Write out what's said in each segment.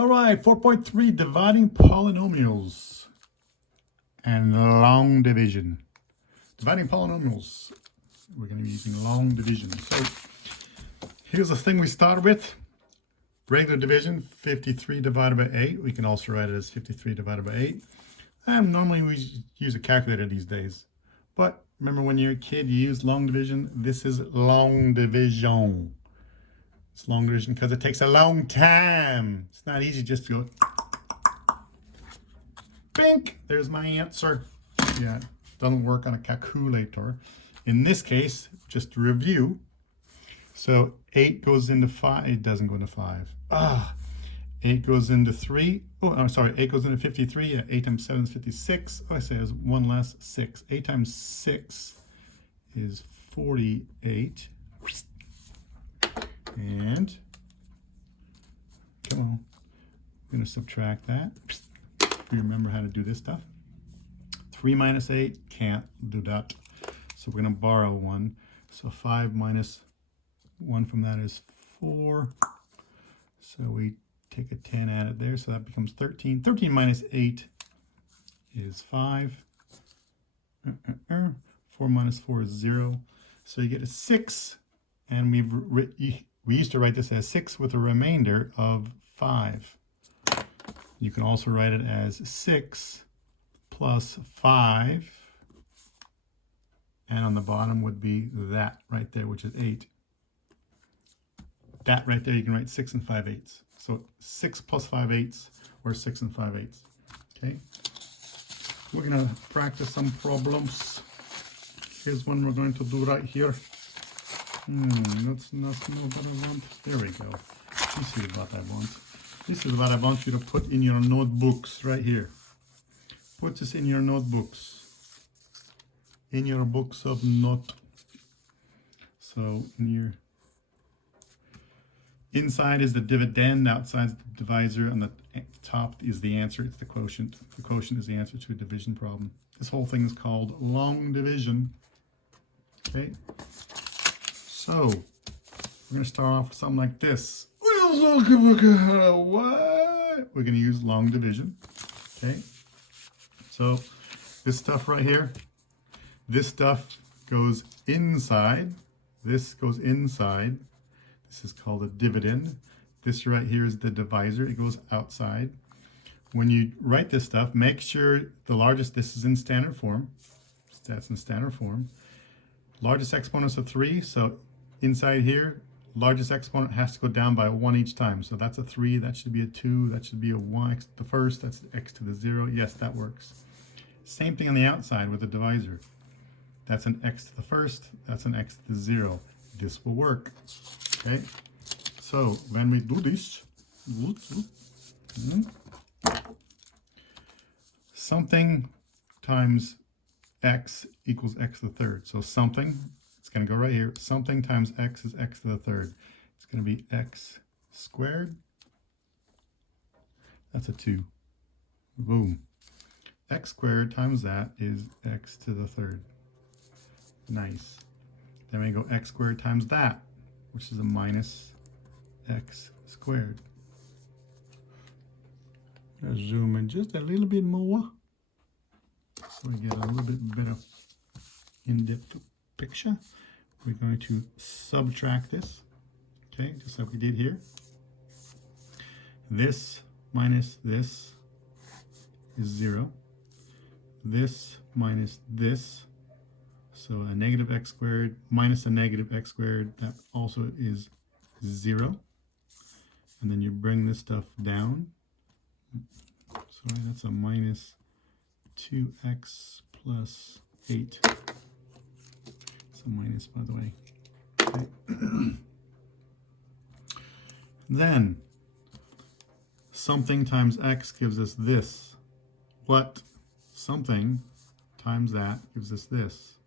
All right, 4.3, dividing polynomials and long division. Dividing polynomials, we're going to be using long division. So here's the thing we start with. Regular division, 53 divided by 8. We can also write it as 53 divided by 8. And normally we use a calculator these days. But remember when you're a kid, you use long division. This is long division. It's long division because it takes a long time. It's not easy just to go, bink, there's my answer. Yeah, it doesn't work on a calculator. In this case, just to review, so 8 goes into 5, it doesn't go into 5. 8 goes into 3. Oh, I'm sorry, 8 goes into 53. Yeah, 8 times 7 is 56. Oh, I say there's one less, 6. 8 times 6 is 48. And, come on, I'm going to subtract that. We remember how to do this stuff. 3 minus 8, can't do that. So we're going to borrow 1. So 5 minus 1 from that is 4. So we take a 10 added there, so that becomes 13. 13 minus 8 is 5. 4 minus 4 is 0. So you get a 6, and we used to write this as 6 with a remainder of 5. You can also write it as 6 plus 5, and on the bottom would be that right there, which is 8. That right there, you can write 6 and 5/8. So 6 plus 5/8, or 6 and 5/8. Okay. We're going to practice some problems. Here's one we're going to do right here. That's not what I want. There we go. This is what I want. This is what I want you to put in your notebooks right here. Put this in your notebooks. In your books of note. So in your inside is the dividend, outside is the divisor, and the top is the answer. It's the quotient. The quotient is the answer to a division problem. This whole thing is called long division. Okay. So we're going to start off with something like this. What? We're going to use long division. Okay. So this stuff right here, this stuff goes inside. This goes inside. This is called a dividend. This right here is the divisor. It goes outside. When you write this stuff, make sure the largest, this is in standard form. That's in standard form. Largest exponents of 3. So inside here, largest exponent has to go down by 1 each time. So that's a 3. That should be a 2. That should be a 1 x to the first. That's x to the 0. Yes, that works. Same thing on the outside with the divisor. That's an x to the first. That's an x to the 0. This will work. Okay, so when we do this, something times x equals x to the third. So something, it's going to go right here. Something times x is x to the third. It's going to be x squared. That's a 2. Boom. X squared times that is x to the third. Nice. Then we go x squared times that, which is a minus x squared. Let's zoom in just a little bit more so we get a little bit better in-depth picture. We're going to subtract this, okay, just like we did here. This minus this is 0. This minus this, so a negative x squared minus a negative x squared, that also is 0. And then you bring this stuff down. So that's a minus 2x plus 8. It's a minus, by the way. Okay. Then something times x gives us this. What? Something times that gives us this.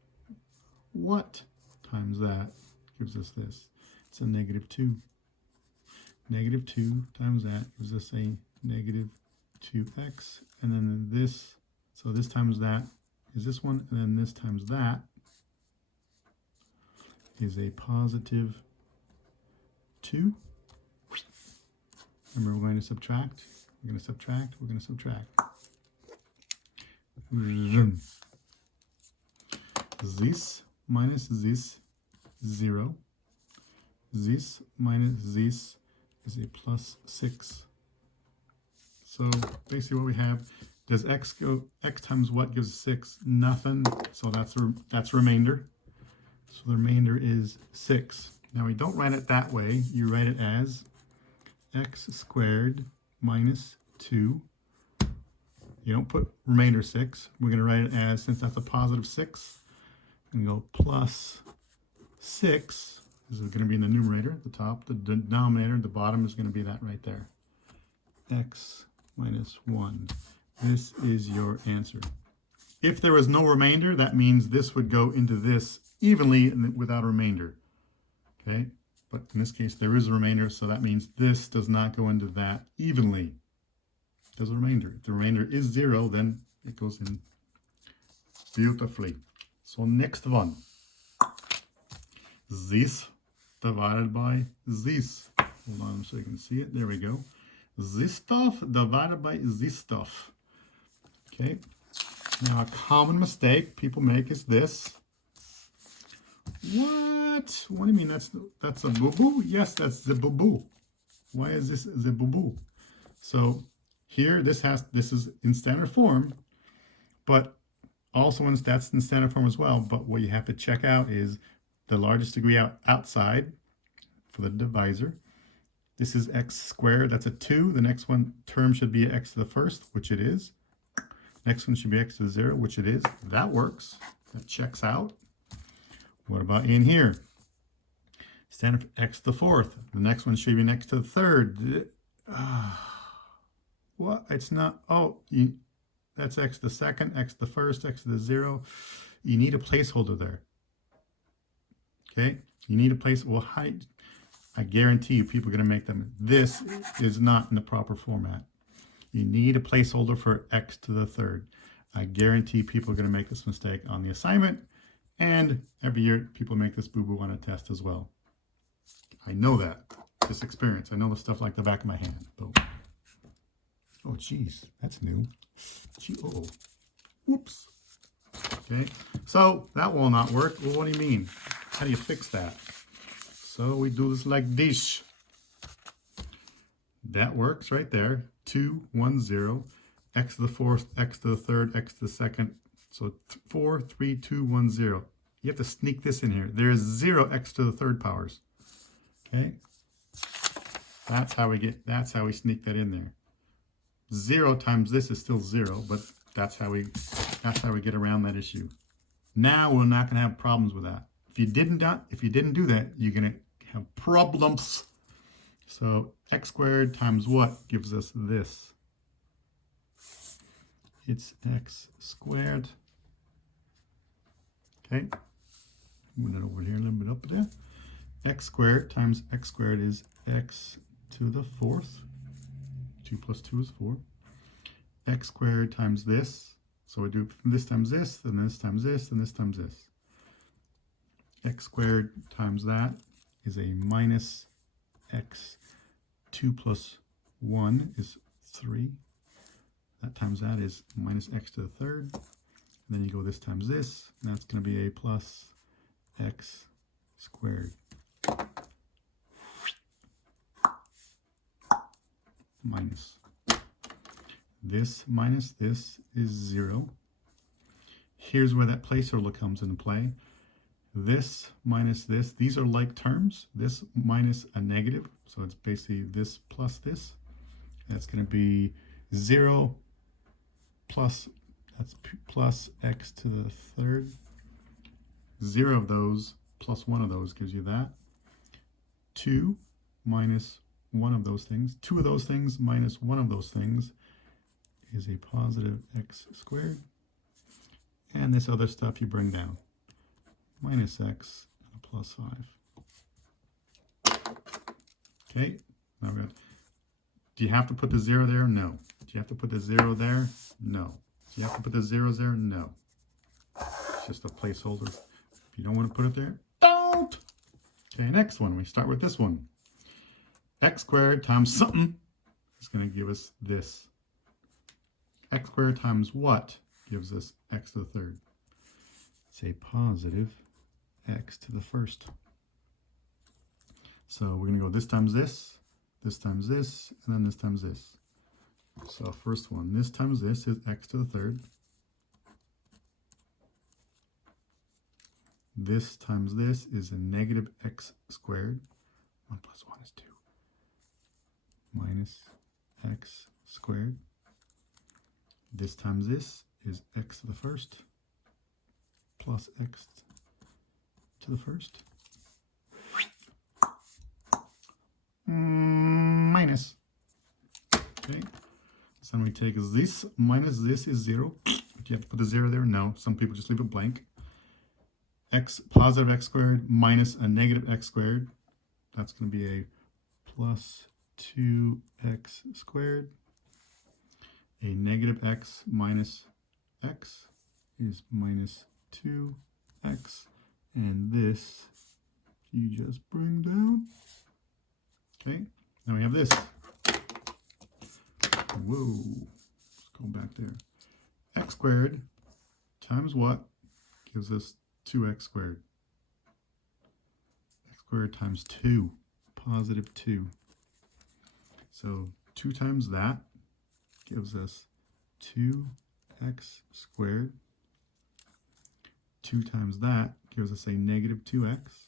What times that gives us this? It's a negative 2. Negative 2 times that gives us a negative 2x. And then this, so this times that is this one, and then this times that is a positive 2. Remember, we're going to subtract. We're going to subtract. We're going to subtract. This minus this, 0. This minus this is a plus 6. So basically what we have, does x times what gives 6? Nothing. So that's remainder. So the remainder is 6. Now we don't write it that way. You write it as x squared minus 2. You don't put remainder 6. We're going to write it as, since that's a positive 6, and go plus 6. This is going to be in the numerator, the top. The denominator, the bottom is going to be that right there. X minus 1. This is your answer. If there was no remainder, that means this would go into this evenly without a remainder. Okay? But in this case, there is a remainder, so that means this does not go into that evenly. There's a remainder. If the remainder is 0, then it goes in beautifully. So next one. This divided by this. Hold on so you can see it. There we go. This stuff divided by this stuff. Okay. Now a common mistake people make is this. What? What do you mean that's a boo-boo? Yes, that's the boo-boo. Why is this the boo-boo? So here this is in standard form, but also that's in standard form as well. But what you have to check out is the largest degree outside for the divisor. This is x squared, that's a 2. The next one term should be x to the first, which it is. Next one should be x to the 0, which it is. That works. That checks out. What about in here? Standard for x to the fourth. The next one should be next to the third. What? It's not. Oh, that's x to the second, x to the first, x to the 0. You need a placeholder there. Okay? You need a place. Well, I guarantee you people are going to make them. This is not in the proper format. You need a placeholder for x to the third. I guarantee people are going to make this mistake on the assignment. And every year people make this boo-boo on a test as well. I know that. This experience. I know the stuff like the back of my hand. Boom. Oh, geez. That's new. Gee, uh-oh. Whoops. Okay. So that will not work. Well, what do you mean? How do you fix that? So we do this like this. That works right there. 2, 1, 0. X to the fourth, x to the third, x to the second. So 4, 3, 2, 1, 0. You have to sneak this in here. There's 0 x to the third powers. Okay? That's how we sneak that in there. 0 times this is still 0, but that's how we get around that issue. Now we're not going to have problems with that. If you didn't do that, you're going to have problems. So x squared times what gives us this? It's x squared. Okay. Move that over here a little bit up there. X squared times x squared is x to the fourth. 2 plus 2 is 4. X squared times this. So we do this times this, then this times this, and this times this. X squared times that is a minus x. 2 plus 1 is 3. That times that is minus x to the third. And then you go this times this, and that's going to be a plus x squared. Minus this is 0. Here's where that placeholder comes into play. This minus this, these are like terms. This minus a negative, so it's basically this plus this. That's going to be 0 plus, that's plus x to the third. 0 of those plus 1 of those gives you that. 2 minus 1 of those things. 2 of those things minus 1 of those things is a positive x squared. And this other stuff you bring down. Minus x and a plus 5. Okay, now we're gonna, do you have to put the 0 there? No. Do you have to put the 0 there? No. Do you have to put the 0s there? No. It's just a placeholder. If you don't want to put it there, don't! Okay, next one. We start with this one. X squared times something is going to give us this. X squared times what gives us x to the third? It's a positive x to the first. So we're going to go this times this times this, and then this times this. So first one, this times this is x to the third. This times this is a negative x squared. 1 plus 1 is 2. Minus x squared. This times this is x to the first plus x to the first. Minus. Okay. So then we take this minus this is 0. Do you have to put the 0 there? No. Some people just leave it blank. X positive x squared minus a negative x squared. That's going to be a plus 2x squared. A negative x minus x is minus 2x. And this you just bring down. Okay, now we have this. Whoa, let's go back there. X squared times what gives us 2x squared? X squared times 2, positive 2. So 2 times that gives us 2x squared. 2 times that gives us a negative 2x.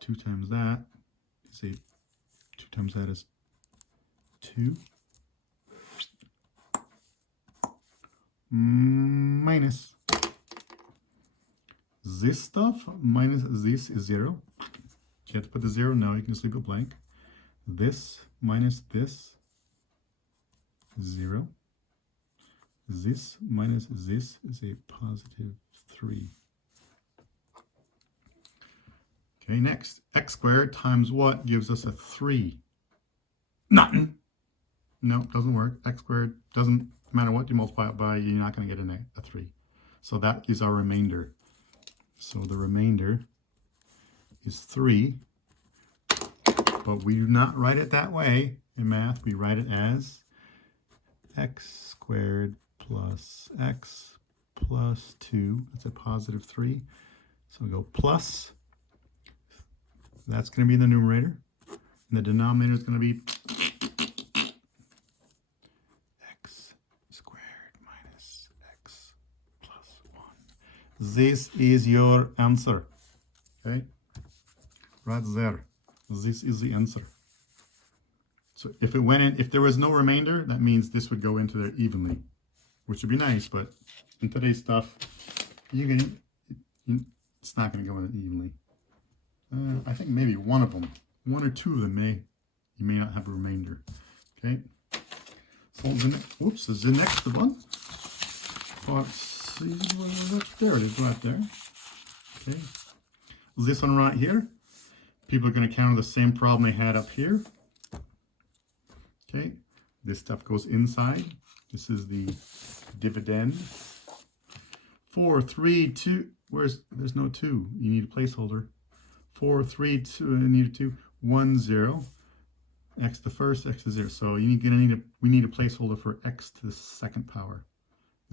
2 times that is 2 times that is 2. Minus this stuff minus this is 0. You have to put the 0? No, you can just leave it blank. This minus this is 0. This minus this is a positive 3. Okay, next, x squared times what gives us a 3? Nothing. No, doesn't work. X squared doesn't matter what you multiply it by, you're not going to get a 3. So that is our remainder. So the remainder is 3. But we do not write it that way in math. We write it as x squared plus x plus 2. That's a positive 3. So we go plus. That's going to be in the numerator. And the denominator is going to be x squared minus x plus 1. This is your answer. Okay? Right there. This is the answer. So if it went in, if there was no remainder, that means this would go into there evenly, which would be nice, but in today's stuff, it's not going to go in evenly. I think maybe one of them, 1 or 2 of them you may not have a remainder. Okay. So this is the next one. Part C, there it is right there. Okay. This one right here, people are going to counter the same problem they had up here. Okay. This stuff goes inside. This is the dividend. 4, 3, 2. There's no 2. You need a placeholder. 4, 3, 2, I need a 2, 1, 0. X to the first, x to the 0. So we need a placeholder for x to the second power.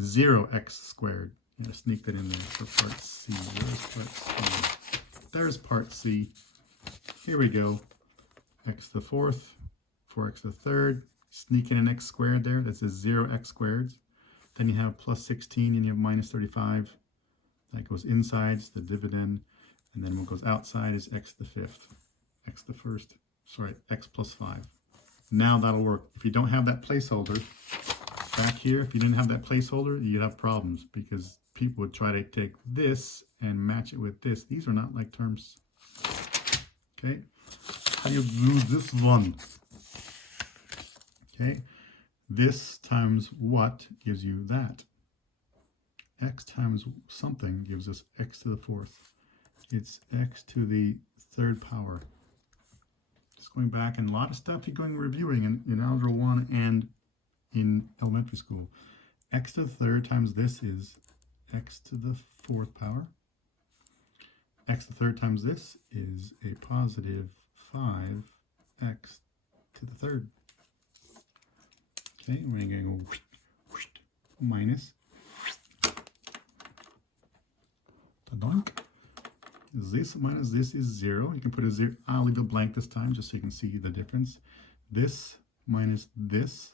0x squared. I'm going to sneak that in there for part C. Where's part C? There's part C. Here we go. X to the fourth, 4x to the third. Sneak in an x squared there. That's a 0x squared. Then you have plus 16 and you have minus 35. That goes inside, it's the dividend. And then what goes outside is x to the fifth, x to the first, sorry, x plus 5. Now that'll work. If you don't have that placeholder, back here, if you didn't have that placeholder, you'd have problems because people would try to take this and match it with this. These are not like terms. Okay, how do you do this one? Okay, this times what gives you that? X times something gives us x to the fourth. It's x to the third power. Just going back, and a lot of stuff you're going reviewing in Algebra 1 and in elementary school. X to the third times this is x to the fourth power. X to the third times this is a positive 5 x to the third. Okay, we're going to go minus. This minus this is 0. You can put a 0. I'll leave it blank this time just so you can see the difference. This minus this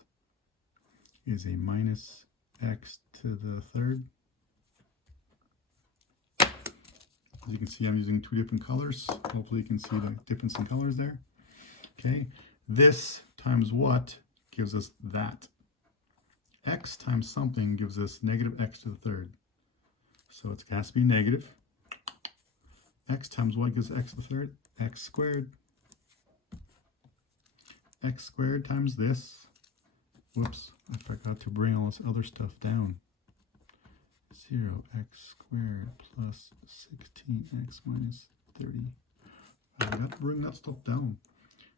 is a minus x to the third. As you can see, I'm using two different colors. Hopefully you can see the difference in colors there. Okay, this times what gives us that. X times something gives us negative x to the third. So it has to be negative. X times what gives x to the third? X squared. X squared times this. Whoops, I forgot to bring all this other stuff down. 0x squared plus 16x minus 30. I got to bring that stuff down.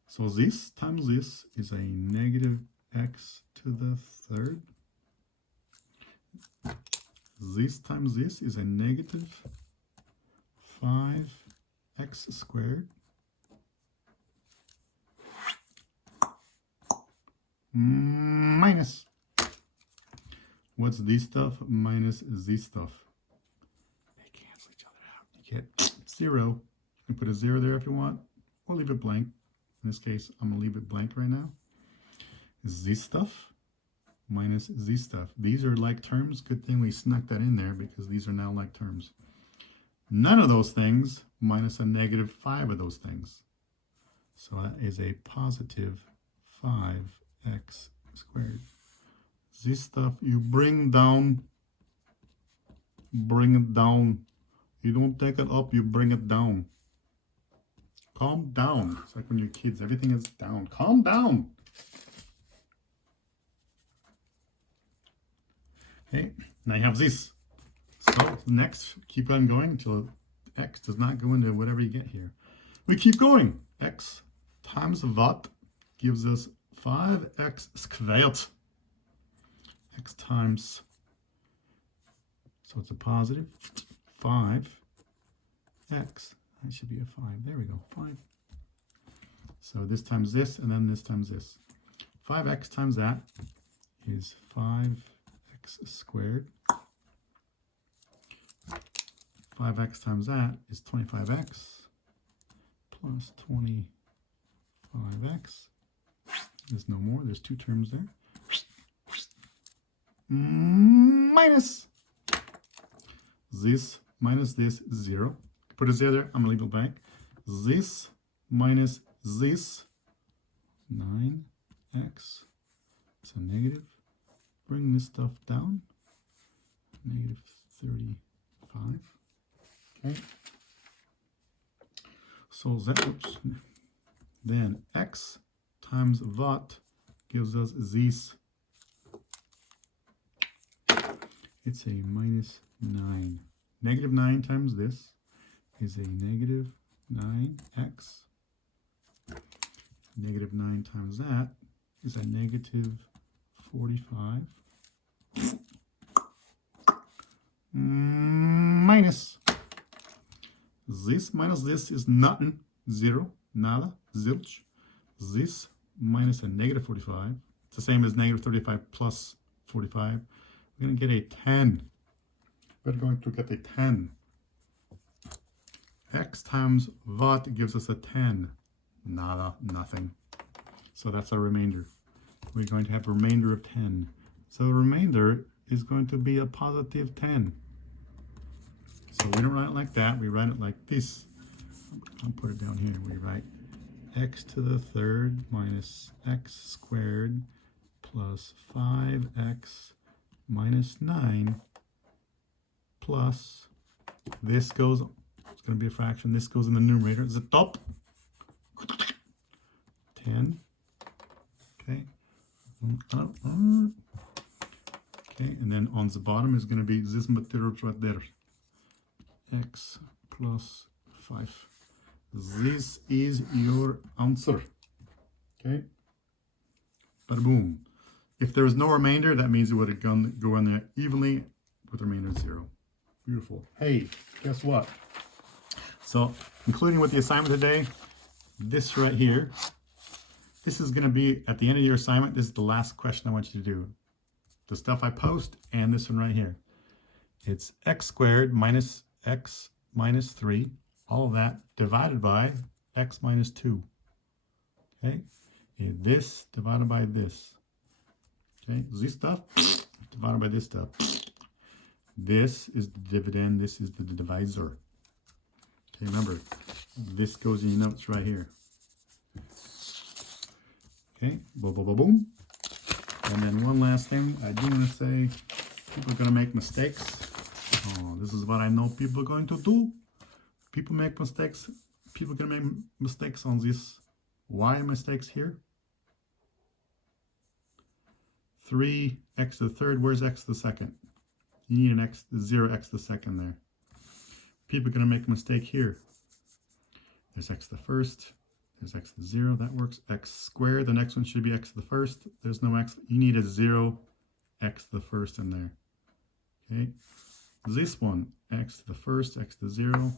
So this times this is a negative x to the third. This times this is a negative 5x squared minus, what's this stuff minus this stuff? They cancel each other out. You get 0. You can put a 0 there if you want, or leave it blank. In this case, I'm going to leave it blank right now. This stuff minus this stuff. These are like terms. Good thing we snuck that in there because these are now like terms. None of those things minus a negative 5 of those things. So that is a positive 5x squared. This stuff you bring down. Bring it down. You don't take it up, you bring it down. Calm down. It's like when you're kids, everything is down. Calm down. Okay, now you have this. So next, keep on going until x does not go into whatever you get here. We keep going. X times what gives us 5x squared. X times, so it's a positive 5x. That should be a 5. There we go, 5. So this times this, and then this times this. 5x times that is 5x squared. 5x times that is 25x plus 25x. There's no more. There's two terms there. Minus this minus this, 0. Put a 0 there. I'm going to leave it blank. This minus this, 9x. It's a negative. Bring this stuff down. Negative 35. Okay. So that, oops. Then x times what gives us this. It's a minus 9. Negative 9 times this is a negative 9x. Negative 9 times that is a negative 45. Minus. This minus this is nothing. 0. Nada. Zilch. This minus a negative 45. It's the same as negative 35 plus 45. We're going to get a 10. We're going to get a 10. X times what gives us a 10? Nada, nothing. So that's our remainder. We're going to have a remainder of 10. So the remainder is going to be a positive 10. So we don't write it like that. We write it like this. I'll put it down here. We write x to the third minus x squared plus 5x minus 9 plus, this goes, it's going to be a fraction, this goes in the numerator, the top, 10, okay, okay, and then on the bottom is going to be this material right there, x plus 5. This is your answer, okay, boom. If there was no remainder, that means it would have go in there evenly with the remainder 0. Beautiful. Hey, guess what? So, concluding with the assignment today, this right here This is going to be at the end of your assignment. This is the last question I want you to do. The stuff I post and this one right here. It's x squared minus x minus 3, all of that divided by x minus 2. Okay? And this divided by this. Okay? This stuff divided by this stuff. This is the dividend, this is the divisor. Okay, remember, this goes in your notes right here. Okay, boom, boom, boom, boom. And then one last thing I do want to say, people are going to make mistakes. Oh, this is what I know people are going to do. People make mistakes. People are going to make mistakes on this. Why mistakes here? 3x to the third, where's x to the second? You need an x, 0x to the second there. People are going to make a mistake here. There's x to the first. There's x to the 0. That works. X squared. The next one should be x to the first. There's no x. You need a 0 x to the first in there. Okay. This one, x to the first, x to the 0.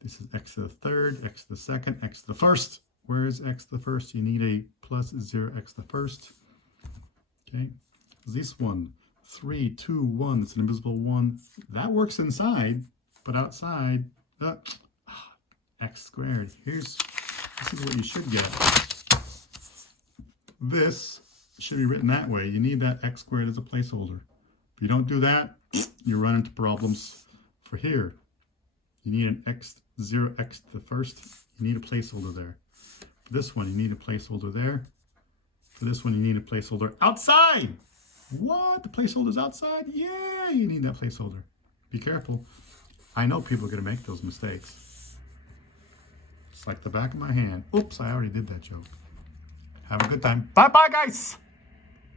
This is x to the third, x to the second, x to the first. Where is x to the first? You need a plus 0x to the first. Okay. This one, 3, 2, 1. It's an invisible 1. That works inside, but outside, x squared. This is what you should get. This should be written that way. You need that x squared as a placeholder. If you don't do that, you run into problems for here. You need an x, 0x to the first. You need a placeholder there. For this one, you need a placeholder there. For this one, you need a placeholder outside. What? The placeholder's outside? Yeah, you need that placeholder. Be careful. I know people are going to make those mistakes. It's like the back of my hand. Oops, I already did that joke. Have a good time. Bye-bye, guys.